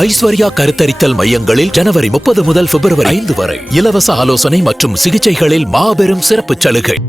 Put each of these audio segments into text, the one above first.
ஐஸ்வர்யா கருத்தரித்தல் மையங்களில் ஜனவரி 30 முதல் பிப்ரவரி 5 வரை இலவச ஆலோசனை மற்றும் சிகிச்சைகளில் மாபெரும் சிறப்பு சலுகை.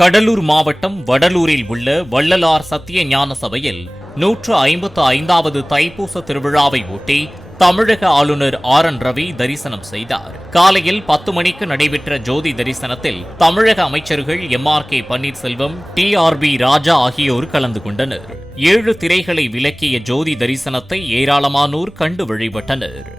கடலூர் மாவட்டம் வடலூரில் உள்ள வள்ளலார் சத்திய ஞான சபையில் 155வது தைப்பூச திருவிழாவை ஒட்டி தமிழக ஆளுநர் RN ரவி தரிசனம் செய்தார். காலையில் 10 மணிக்கு நடைபெற்ற ஜோதி தரிசனத்தில் தமிழக அமைச்சர்கள் MRK பன்னீர்செல்வம், TRB ராஜா ஆகியோர் கலந்து கொண்டனர். 7 திரைகளை விலக்கிய ஜோதி தரிசனத்தை ஏராளமானோர் கண்டு வழிபட்டனர்.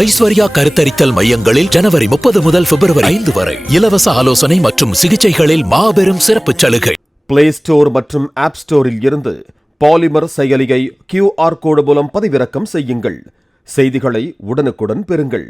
ஐஸ்வர்யா கருத்தரித்தல் மையங்களில் ஜனவரி 30 முதல் பிப்ரவரி 5 வரை இலவச ஆலோசனை மற்றும் சிகிச்சைகளில் மாபெரும் சிறப்பு சலுகை. பிளே ஸ்டோர் மற்றும் ஆப் ஸ்டோரில் இருந்து பாலிமர் செயலியை QR கோடு மூலம் பதிவிறக்கம் செய்யுங்கள். செய்திகளை உடனுக்குடன் பெறுங்கள்.